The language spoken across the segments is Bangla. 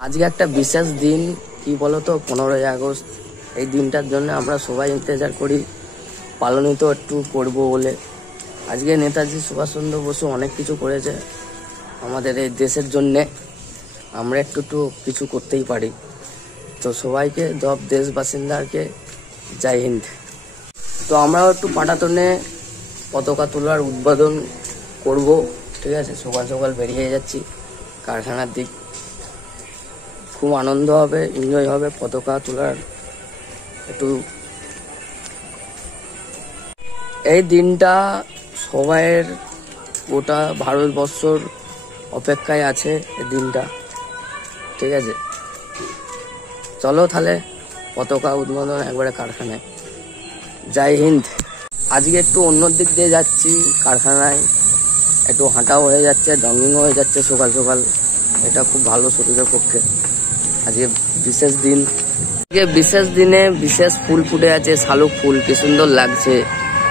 আজকে একটা বিশেষ দিন, কি বলতো, 15ই আগস্ট। এই দিনটার জন্য আমরা সবাই ইন্তজার করি, পালনিত একটু করব বলে। আজকে নেতাজি সুভাষচন্দ্র বসু অনেক কিছু করেছে আমাদের এই দেশের জন্যে, আমরা একটু কিছু করতেই পারি। তো সবাইকে, সব দেশ বাসিন্দাকে জয় হিন্দ। তো আমরাও একটু পাটাতনে পতাকা তোলার উদ্বোধন করব, ঠিক আছে। সকাল সকাল বেরিয়ে যাচ্ছি কারখানার দিক। খুব আনন্দ হবে, এনজয় হবে পতাকা তোলার। একটু এই দিনটা সবাইয়ের, গোটা ভারতবর্ষর অপেক্ষায় আছে এই দিনটা, ঠিক আছে। চলো তাহলে পতাকা উদ্বোধন একবারে কারখানায়। জয় হিন্দ। আজকে একটু অন্য দিক দিয়ে যাচ্ছি কারখানায়, একটু হাঁটাও হয়ে যাচ্ছে, জগিংও হয়ে যাচ্ছে সকাল সকাল। এটা খুব ভালো শরীরের পক্ষে। আজকে বিশেষ দিন, আজকে বিশেষ দিনে বিশেষ ফুল ফুটে আছে, শালুক ফুল, কি সুন্দর লাগছে।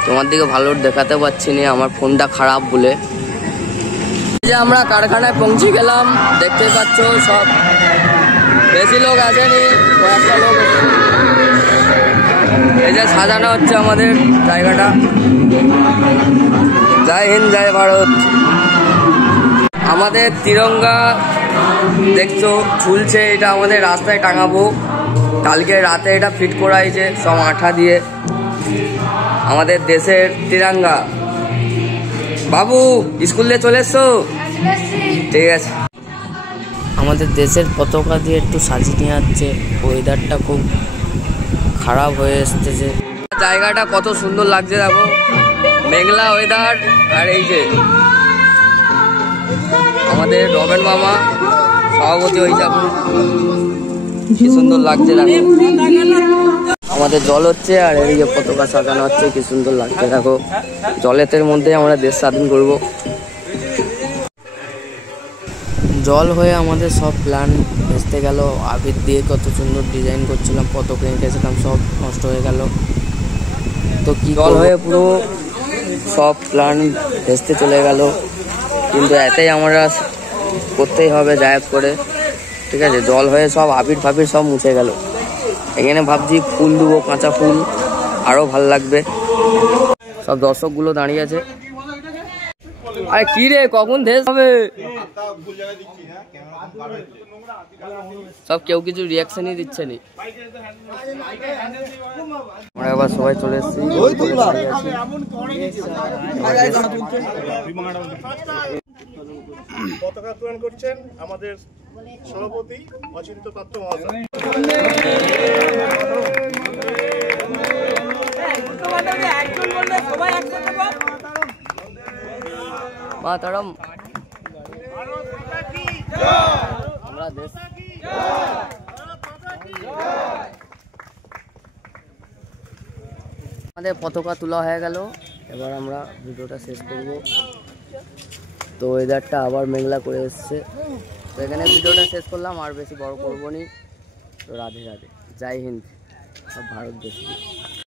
তোমার দিকে ভালো দেখাতে পাচ্ছি না, আমার ফোনটা খারাপ বলে। যে আমরা কারখানায় পৌঁছে গেলাম, দেখতে পাচ্ছ সব, বেশি লোক আসেনি, কয়েকটা লোক এসেছে। এই যে সাজানো হচ্ছে আমাদের জায়গাটা। জয় হিন্দ, জয় ভারত। আমাদের তিরঙ্গা দেখছো ঝুলছে, এটা আমাদের রাস্তায় টাঙাবো। কালকে রাতে এটা ফিট করা হয়েছে সব আঠা দিয়ে। আমাদের দেশের তিরঙ্গা। বাবু স্কুল দিয়ে চলে এসছো? ঠিক আছে। আমাদের দেশের পতাকা দিয়ে একটু সাজিয়ে নিয়ে যাচ্ছে। ওয়েদারটা খুব খারাপ হয়ে এসতেছে। জায়গাটা কত সুন্দর লাগছে দেখো, মেঘলা ওয়েদার। আর এই যে আমাদের রবেন মামা সভাপতি হয়েছে এখন, কি সুন্দর লাগছে দেখো। আমাদের জল হচ্ছে আর এদিকে পতাকা সাজানো হচ্ছে, কি সুন্দর লাগছে দেখো। জলের মধ্যে আমরা দেশ স্বাধীন করব। জল হয়ে আমাদের সব প্ল্যান ভেস্তে গেল। আবির দিয়ে কত সুন্দর ডিজাইন করছিলাম, পতাকা এঁকেছিলাম, সব নষ্ট হয়ে গেল। তো কি জল হয়ে পুরো সব প্ল্যান ভেস্তে চলে গেল। কিন্তু এতেই আমরা করতেই হবে যায়াত করে, ঠিক আছে। জল হয়ে সব আবির ফাবির সব মুছে গেল। এখানে ভাবছি ফুল দেবো, কাঁচা ফুল, আরো ভাল লাগবে। সব দর্শকগুলো দাঁড়িয়ে আছে। আরে কি রে, কখন দেশ হবে? সব কেউ কিছু রিয়াকশনই দিচ্ছে নি। আমরা আবার সবাই চলে এসেছি। পতাকা উত্তোলন করছেন আমাদের সভাপতি অচিন্ত পাত্র মহাশয়। মাতরম। আমরা দেশ আমাদের পতাকা তোলা হয়ে গেল। এবার আমরা ভিডিওটা শেষ করব। তো ওয়েদারটা আবার মেঘলা করে এসছে। তো এখানে ভিডিওটা শেষ করলাম, আর বেশি বড় করবো নি। তো রাধে রাধে, জয় হিন্দ, সব ভারতবর্ষী।